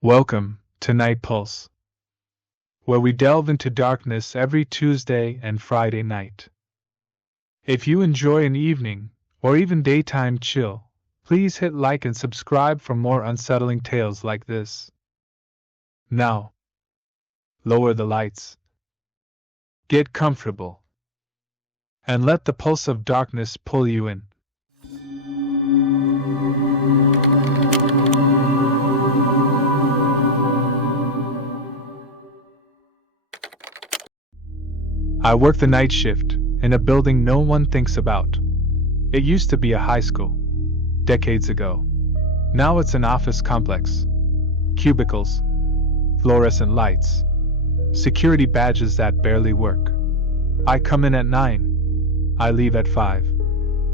Welcome to NightPulse, where we delve into darkness every Tuesday and Friday night. If you enjoy an evening or even daytime chill, please hit like and subscribe for more unsettling tales like this. Now, lower the lights, get comfortable, and let the pulse of darkness pull you in. I work the night shift in a building no one thinks about. It used to be a high school, decades ago. Now it's an office complex. Cubicles, fluorescent lights, security badges that barely work. I come in at 9. I leave at 5.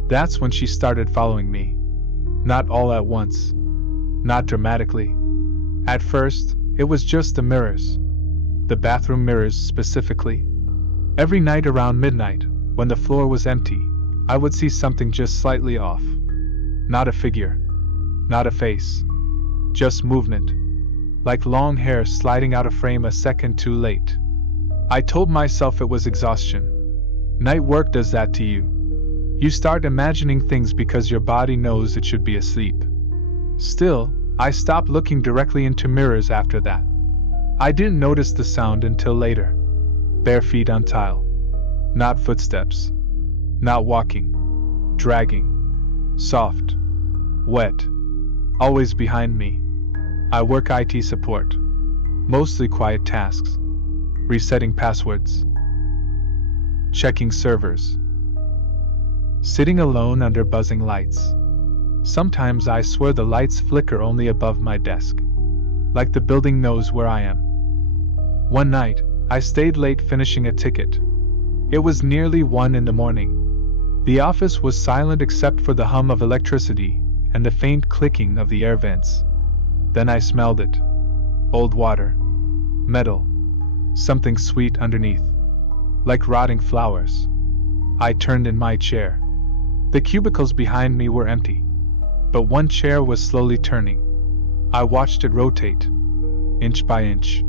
That's when she started following me. Not all at once. Not dramatically. At first, it was just the mirrors. The bathroom mirrors specifically. Every night around midnight, when the floor was empty, I would see something just slightly off. Not a figure. Not a face. Just movement. Like long hair sliding out of frame a second too late. I told myself it was exhaustion. Night work does that to you. You start imagining things because your body knows it should be asleep. Still, I stopped looking directly into mirrors after that. I didn't notice the sound until later. Bare feet on tile. Not footsteps. Not walking. Dragging. Soft. Wet. Always behind me. I work IT support. Mostly quiet tasks. Resetting passwords. Checking servers. Sitting alone under buzzing lights. Sometimes I swear the lights flicker only above my desk. Like the building knows where I am. One night, I stayed late finishing a ticket. It was nearly 1 in the morning. The office was silent except for the hum of electricity and the faint clicking of the air vents. Then I smelled it. Old water. Metal. Something sweet underneath. Like rotting flowers. I turned in my chair. The cubicles behind me were empty. But one chair was slowly turning. I watched it rotate. Inch by inch.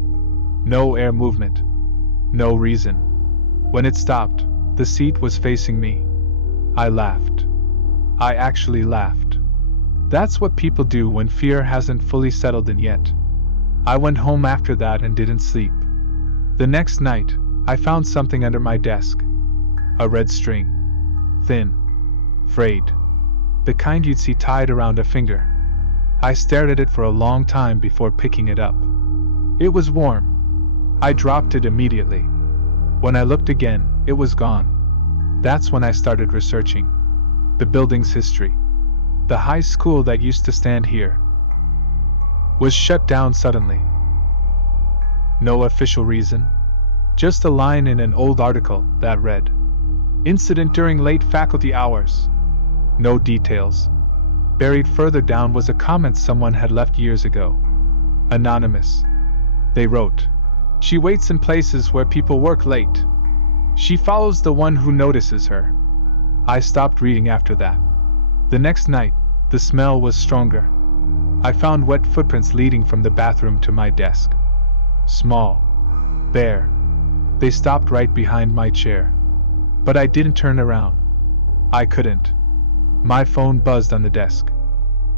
No air movement. No reason. When it stopped, the seat was facing me. I laughed. I actually laughed. That's what people do when fear hasn't fully settled in yet. I went home after that and didn't sleep. The next night, I found something under my desk. A red string. Thin. Frayed. The kind you'd see tied around a finger. I stared at it for a long time before picking it up. It was warm. I dropped it immediately. When I looked again, it was gone. That's when I started researching the building's history. The high school that used to stand here was shut down suddenly. No official reason. Just a line in an old article that read, "Incident during late faculty hours." No details. Buried further down was a comment someone had left years ago. Anonymous. They wrote, "She waits in places where people work late. She follows the one who notices her." I stopped reading after that. The next night, the smell was stronger. I found wet footprints leading from the bathroom to my desk. Small. Bare. They stopped right behind my chair. But I didn't turn around. I couldn't. My phone buzzed on the desk.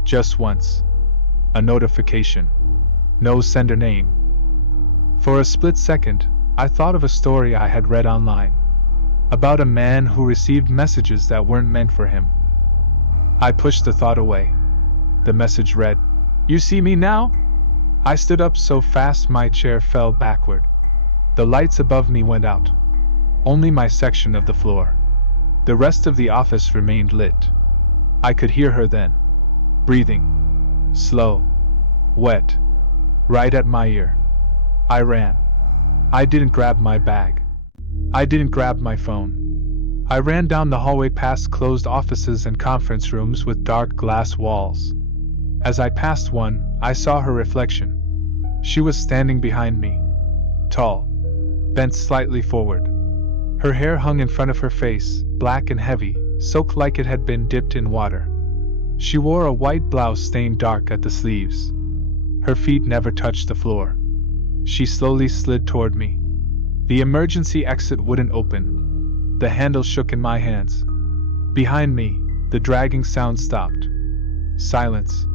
Just once. A notification. No sender name. For a split second, I thought of a story I had read online. About a man who received messages that weren't meant for him. I pushed the thought away. The message read, "You see me now?" I stood up so fast my chair fell backward. The lights above me went out. Only my section of the floor. The rest of the office remained lit. I could hear her then. Breathing. Slow. Wet. Right at my ear. I ran. I didn't grab my bag. I didn't grab my phone. I ran down the hallway past closed offices and conference rooms with dark glass walls. As I passed one, I saw her reflection. She was standing behind me. Tall. Bent slightly forward. Her hair hung in front of her face, black and heavy, soaked like it had been dipped in water. She wore a white blouse stained dark at the sleeves. Her feet never touched the floor. She slowly slid toward me. The emergency exit wouldn't open. The handle shook in my hands. Behind me, the dragging sound stopped. Silence.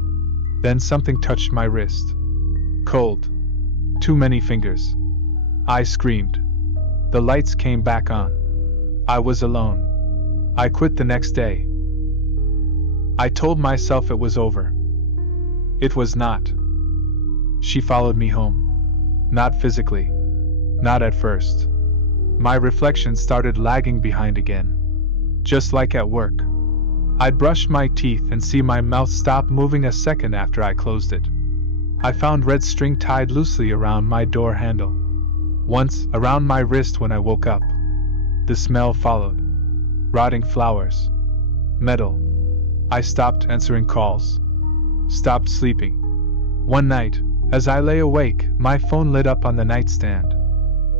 Then something touched my wrist. Cold. Too many fingers. I screamed. The lights came back on. I was alone. I quit the next day. I told myself it was over. It was not. She followed me home. Not physically. Not at first. My reflection started lagging behind again. Just like at work. I'd brush my teeth and see my mouth stop moving a second after I closed it. I found red string tied loosely around my door handle. Once, around my wrist when I woke up. The smell followed. Rotting flowers. Metal. I stopped answering calls. Stopped sleeping. One night, as I lay awake, my phone lit up on the nightstand.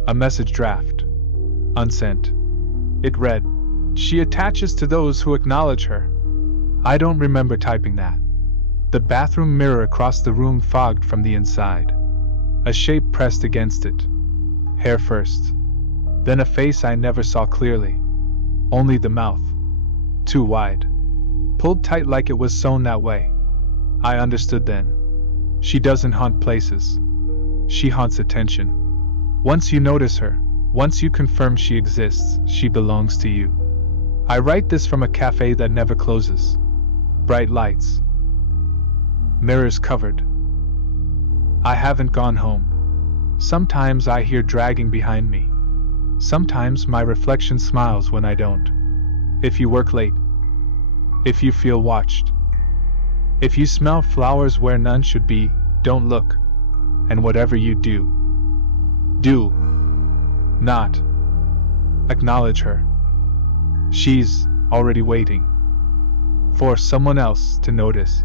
A message draft. Unsent. It read, "She attaches to those who acknowledge her." I don't remember typing that. The bathroom mirror across the room fogged from the inside. A shape pressed against it. Hair first. Then a face I never saw clearly. Only the mouth. Too wide. Pulled tight like it was sewn that way. I understood then. She doesn't haunt places. She haunts attention. Once you notice her, once you confirm she exists, she belongs to you. I write this from a cafe that never closes. Bright lights. Mirrors covered. I haven't gone home. Sometimes I hear dragging behind me. Sometimes my reflection smiles when I don't. If you work late. If you feel watched. If you smell flowers where none should be, don't look. And whatever you do not acknowledge her. She's already waiting for someone else to notice.